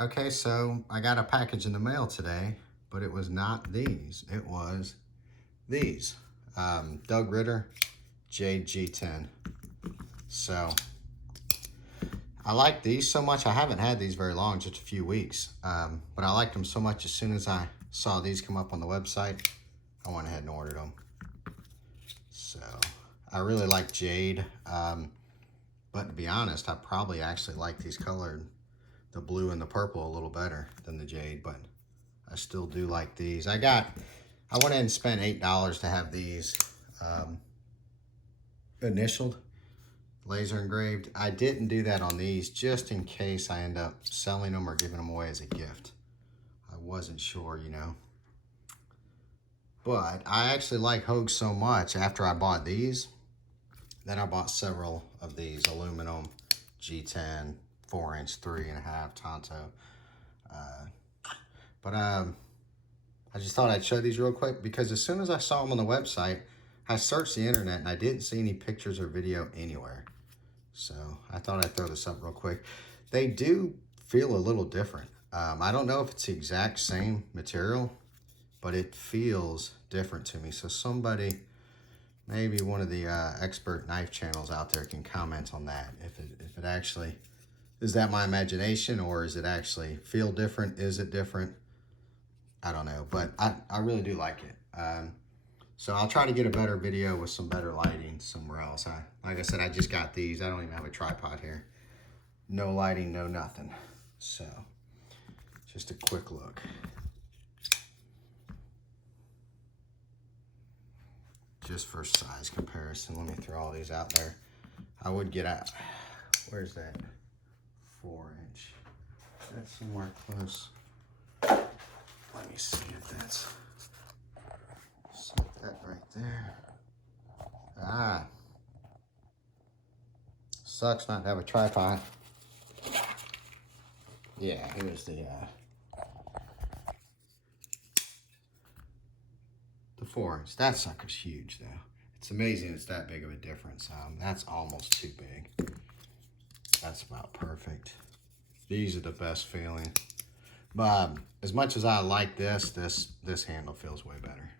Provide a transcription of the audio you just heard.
Okay, so I got a package in the mail today, but it was not these. It was these. Doug Ritter JADE G10. So I like these so much. I haven't had these very long, just a few weeks. But I liked them so much as soon as I saw these come up on the website, I went ahead and ordered them. So I really like Jade. But to be honest, I probably actually like these colored, the blue and the purple, a little better than the Jade, but I still do like these. I went in and spent $8 to have these initialed, laser engraved. I didn't do that on these just in case I end up selling them or giving them away as a gift. I wasn't sure, you know. But I actually like Hogue so much after I bought these that I bought several of these aluminum G10 4-inch 3.5 Tonto. I just thought I'd show these real quick because as soon as I saw them on the website, I searched the internet and I didn't see any pictures or video anywhere. So I thought I'd throw this up real quick. They do feel a little different. I don't know if it's the exact same material, but it feels different to me. So somebody, maybe one of the expert knife channels out there can comment on that. If it actually, is that my imagination or is it actually feel different? Is it different? I don't know, but I really do like it. So I'll try to get a better video with some better lighting somewhere else. Like I said, I just got these. I don't even have a tripod here. No lighting, no nothing. So just a quick look. Just for size comparison, let me throw all these out there. I would get out, where's that 4-inch? That's somewhere close. Let me see if that's, set that right there. Ah, sucks not to have a tripod. Yeah, here's the 4-inch. That sucker's huge though. It's amazing it's that big of a difference. That's almost too big. That's about perfect. These are the best feeling. But as much as I like this handle feels way better.